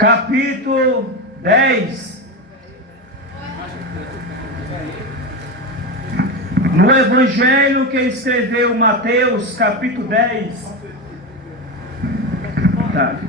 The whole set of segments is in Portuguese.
capítulo 10. No Evangelho que escreveu Mateus, capítulo 10. Tá.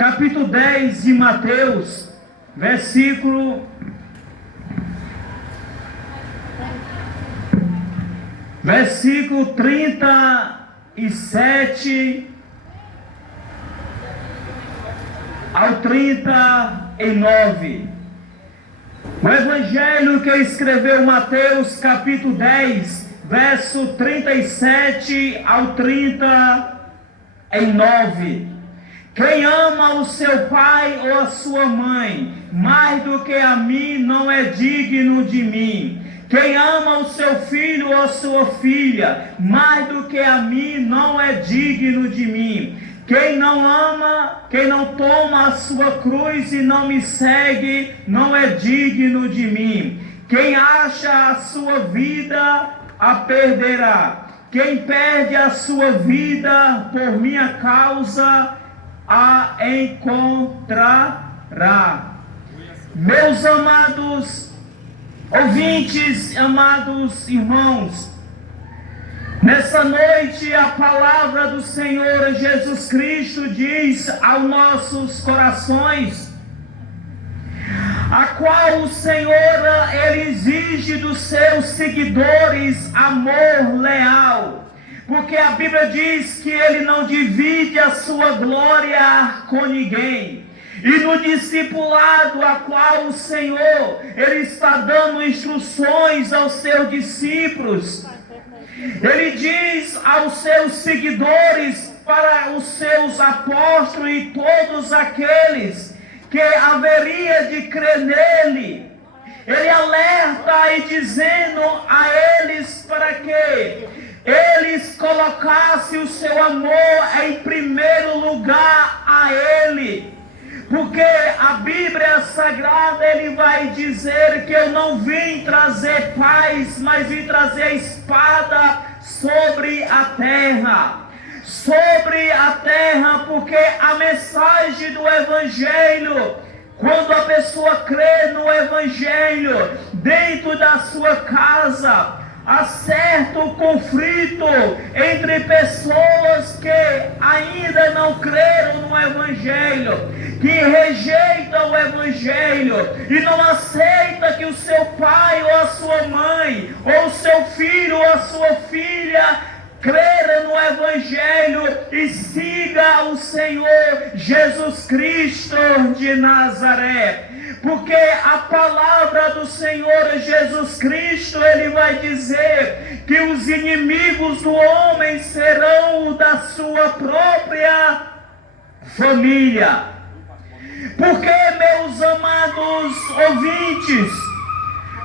Capítulo 10 de Mateus, versículo 37 ao 39. O Evangelho que escreveu Mateus, capítulo 10, verso 37 ao 39. Quem ama o seu pai ou a sua mãe mais do que a mim não é digno de mim. Quem ama o seu filho ou a sua filha mais do que a mim não é digno de mim. Quem não toma a sua cruz e não me segue não é digno de mim. Quem acha a sua vida a perderá. Quem perde a sua vida por minha causa a encontrará. Meus amados ouvintes, amados irmãos, nessa noite a palavra do Senhor Jesus Cristo diz aos nossos corações, a qual o Senhor ele exige dos seus seguidores amor leal. Porque a Bíblia diz que ele não divide a sua glória com ninguém. E no discipulado a qual o Senhor, ele está dando instruções aos seus discípulos. Ele diz aos seus seguidores, para os seus apóstolos e todos aqueles que haveria de crer nele. Ele alerta e dizendo a eles para que eles colocassem o seu amor em primeiro lugar a Ele, porque a Bíblia Sagrada ele vai dizer que eu não vim trazer paz, mas vim trazer espada sobre a terra, porque a mensagem do Evangelho, quando a pessoa crê no Evangelho dentro da sua casa, há certo conflito entre pessoas que ainda não creram no Evangelho, que rejeitam o Evangelho e não aceita que o seu pai ou a sua mãe, ou o seu filho ou a sua filha creia no Evangelho e siga o Senhor Jesus Cristo de Nazaré. Porque a palavra do Senhor Jesus Cristo, ele vai dizer que os inimigos do homem serão da sua própria família. Porque, meus amados ouvintes,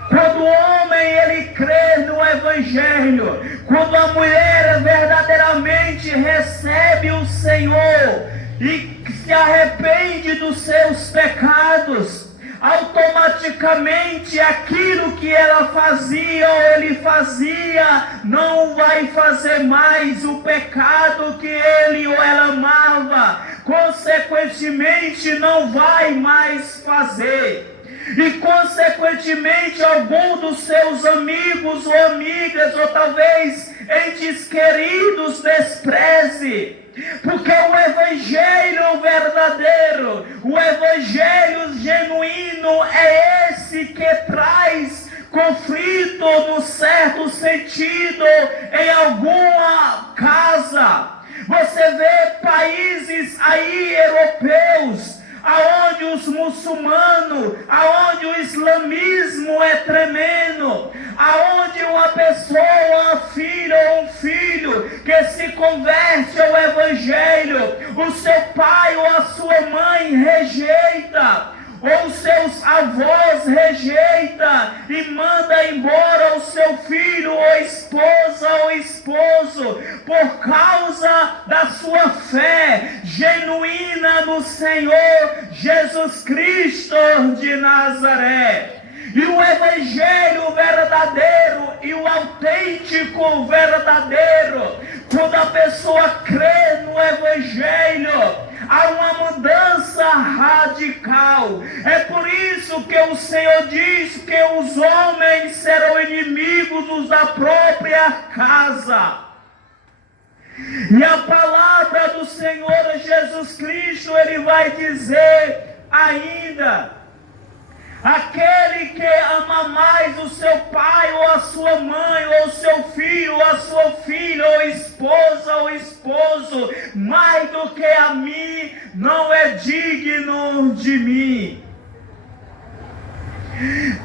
quando o homem ele crê no Evangelho, quando a mulher verdadeiramente recebe o Senhor e se arrepende dos seus pecados, automaticamente aquilo que ela fazia ou ele fazia não vai fazer mais o pecado que ele ou ela amava, consequentemente não vai mais fazer. E consequentemente algum dos seus amigos ou amigas, ou talvez entes queridos, despreze. Porque o Evangelho verdadeiro, o Evangelho genuíno é esse que traz conflito no certo sentido em alguma casa. Você vê países aí europeus, aonde os muçulmanos, aonde o islamismo é tremendo, aonde uma pessoa, uma filha ou um filho que se converte ao Evangelho, o seu pai ou a sua mãe rejeita, ou seus avós rejeita e manda embora o seu filho ou esposa ou esposo, isso, por causa da sua fé genuína no Senhor Jesus Cristo de Nazaré. E o evangelho verdadeiro e o autêntico verdadeiro, quando a pessoa crê no evangelho, há uma mudança radical. É por isso que o Senhor diz que os homens serão inimigos da própria casa. E a palavra do Senhor Jesus Cristo, Ele vai dizer ainda: aquele que ama mais o seu pai, ou a sua mãe, ou o seu filho, ou a sua filha, ou esposa, ou esposo, mais do que a mim, não é digno de mim.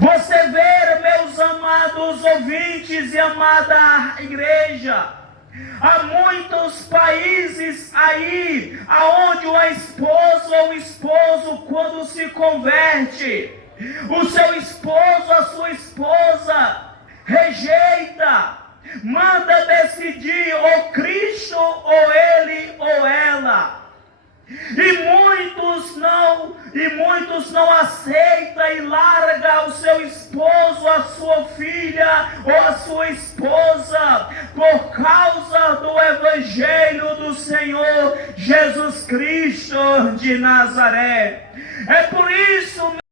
Você vê, meus amados ouvintes e amada igreja, há muitos países aí, aonde uma esposa ou esposo, quando se converte, o seu esposo, a sua esposa, rejeita, manda decidir ou Cristo, ou ele, ou ela. E muitos não aceitam e largam o seu esposo, a sua filha ou a sua esposa, por causa do evangelho do Senhor Jesus Cristo de Nazaré. É por isso,